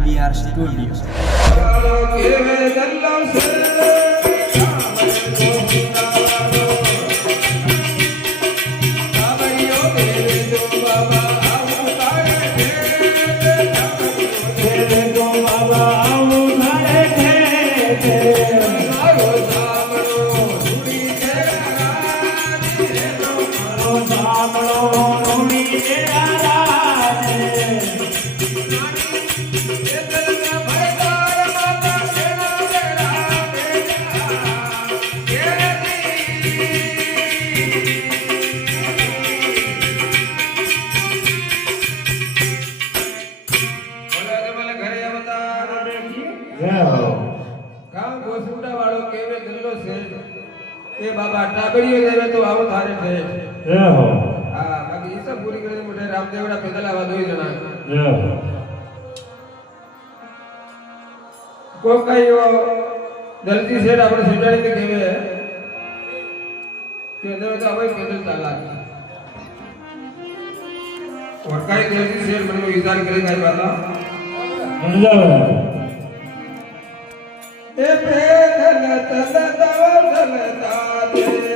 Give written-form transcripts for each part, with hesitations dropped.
KBR Studio. बाबा टाबड़ियो देवे तो आओ थारे थे जय हो हां बाकी ये सब पूरी करे मोटे रामदेवड़ा पैदल आवा दो ही जना जय हो को कहियो जल्दी से આપણે સેટાડી કે કેવે કે દેવે તો ભાઈ पैदल ચાલા और काई जल्दी से મને વિચાર કરે કાઈ વાલા સમજાવે એ પેદલ તલતા તલતા દે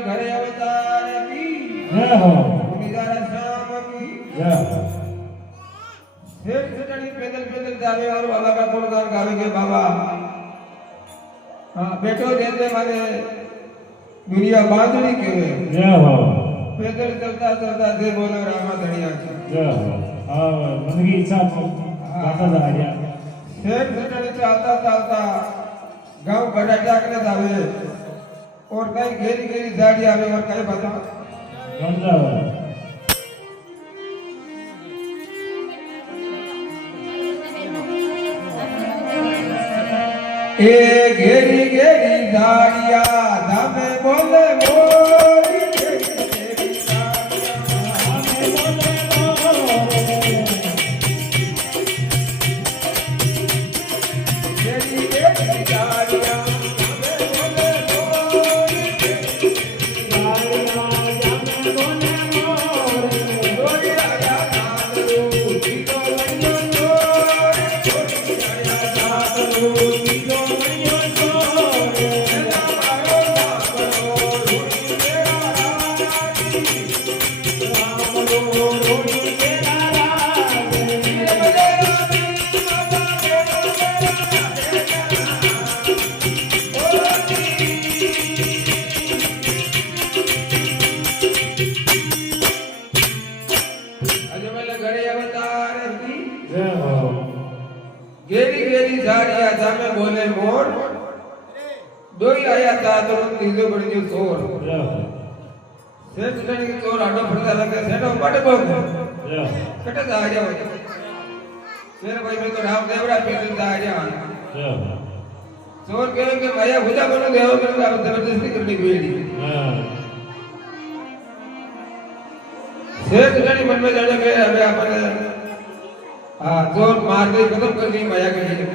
घरे अवतार की जय हो निगारा शाम की जय हो फिर चटनी पैदल पैदल जावे और बाबा का गुणगान गावे के बाबा हां बेटो देते मारे दुनिया बांधनी के जय हो पैदल चलता चलता दे बोलो रामा धनिया जय हो हां मन की इच्छा गाता जा रहा फिर चटनी चलता चलता गांव बड़ा जाके जावे और कई घेरी घेरी झाड़ी आवे और कई बता समझावे ए घेरी घेरी झाड़िया धामे बोले मोरी झाड़िया जामे बोले मोर डोई आया था तो तीजो बड़ी जो चोर सेठ जन की चोर आडो फड़ता लगे सेठो बड़े बोल कटे जा आया फिर भाई मैं तो राम देवरा पेट जा आया चोर कहे कि भैया भुजा बनो देव कर जबरदस्ती करनी बेड़ी सेठ जन मन में जाने के हमें अपने हाँ चोर मार दे खत्म कर दी माया के लिए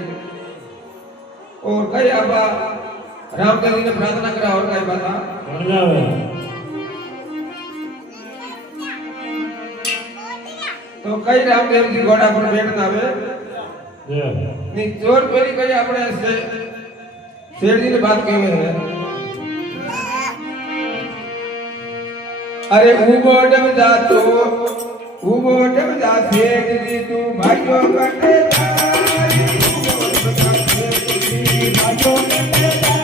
और कई आपा रामदेव जी ने प्रार्थना करा और कई बात तो कई रामदेव जी घोड़ा पर बैठना आवे नहीं चोर पहली कई अपने से शेर जी ने बात कही है अरे उबो डब जा तो उबो डब जा सेठ जी तू भाइयों कटे भाइयों कटे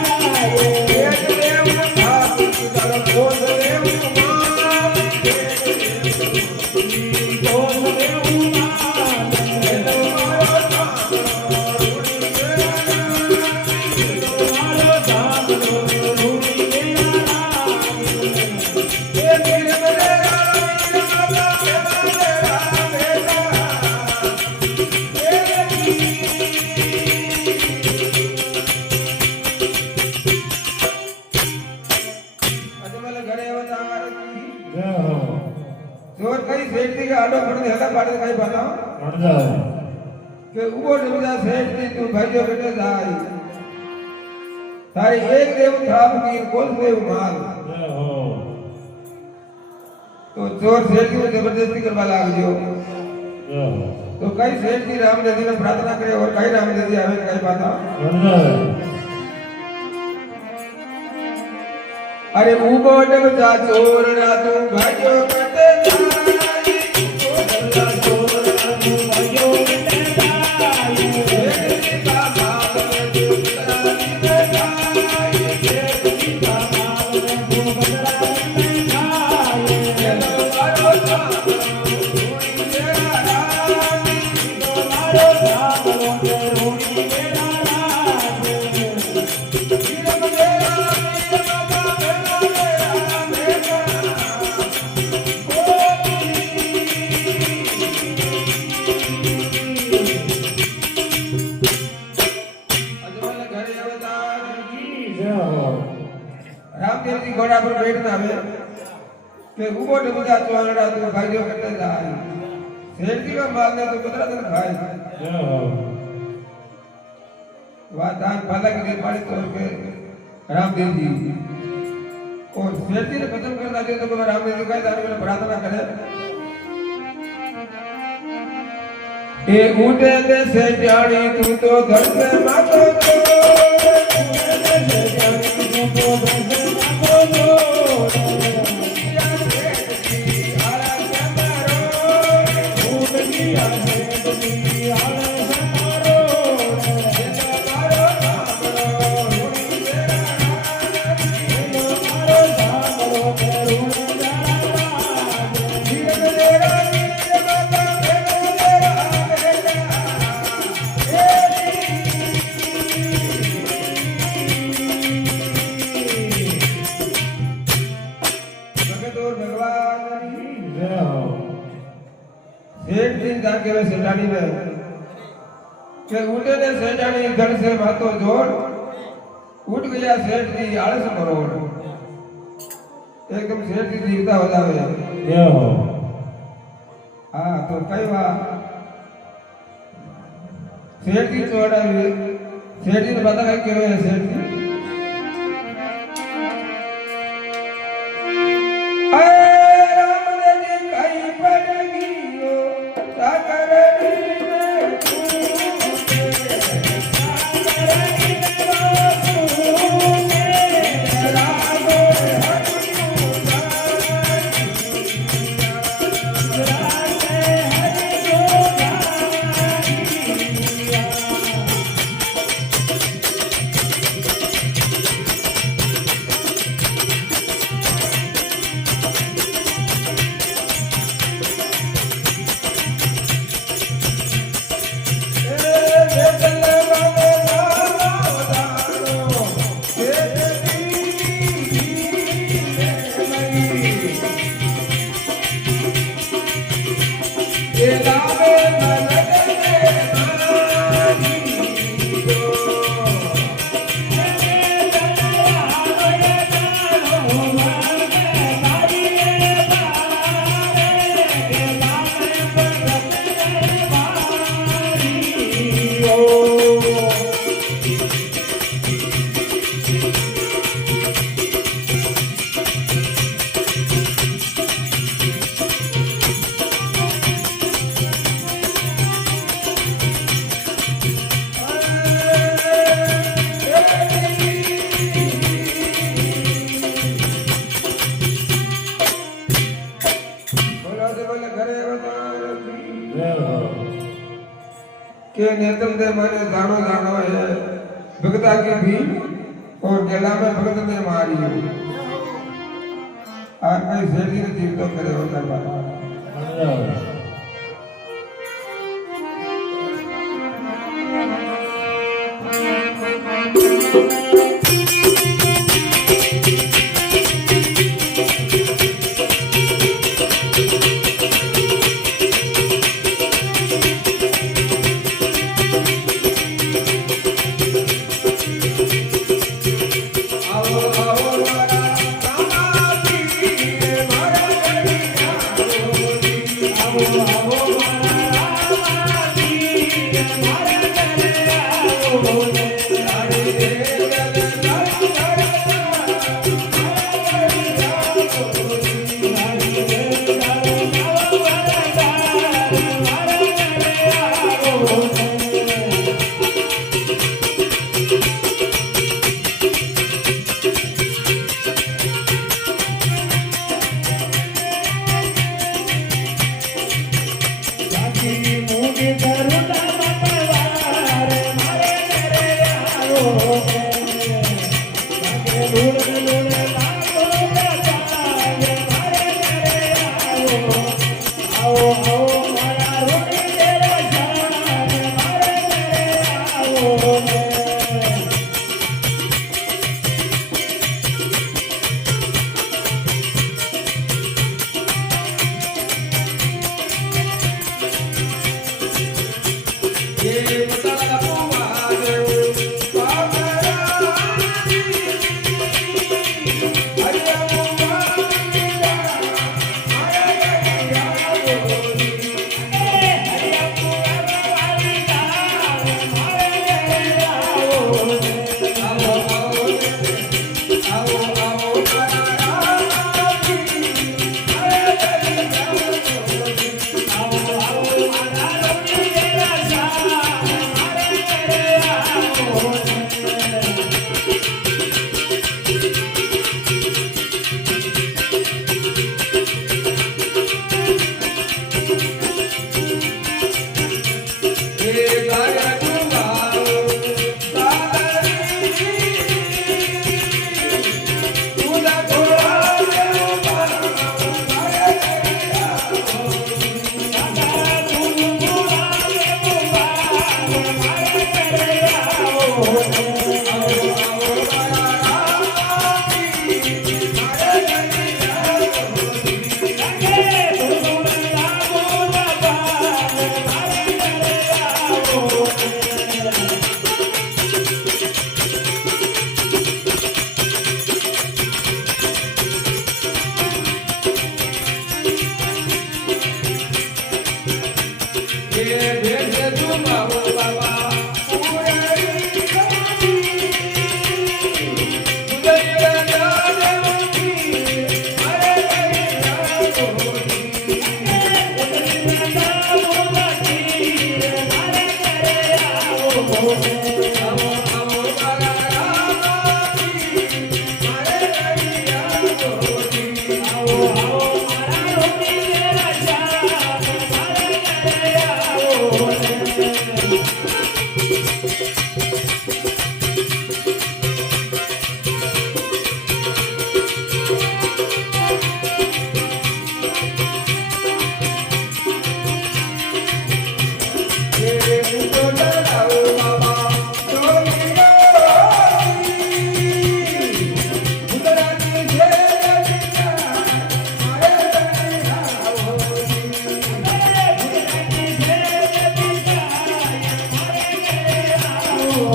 चोर कई सेठ जी का आडो पड़ने हला पाड़े कई बताओ के उबो डबजा सेठ जी तू भाइयों बेटे जाई तारी एक देव थाप की कोल देव माल तो चोर सेठ जी को जबरदस्ती करवा लाग दियो तो कई सेठ जी रामदेव जी ने प्रार्थना करे और कई रामदेव जी आवे कई बताओ अरे उबो डबजा चोर ना तू भाइयों कटे रामदेव जी घोड़ा पर बैठना है कि उबो डबजा चोरड़ा तू भाइयों कटे जाई सेठ जी का मारने तो बदला तन भाई वादान भला के लिए पाड़ी तोड़ के रामदेव जी और सेठ जी ने खत्म कर दिया तो रामदेव जी का दाने में प्रार्थना करे ए उठे दे से जानी तू तो घर से मातो तो एक दिन जाके वे सेठानी में के उठे ने सेठानी धड़ से मातो जोड़ उठ गया सेठ जी आलस करोड़ एकदम सेठ जी जीवता हो जावे हाँ तो कई बार सेठ जी चोड़ा सेठ जी ने बता क्यों है सेठ जी नेतम दे माने जानो जानो है भगता की भीड़ और गेला में भगत ने मारी हो और कई शेरी ने जीव तो करे हो करवा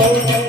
Oh,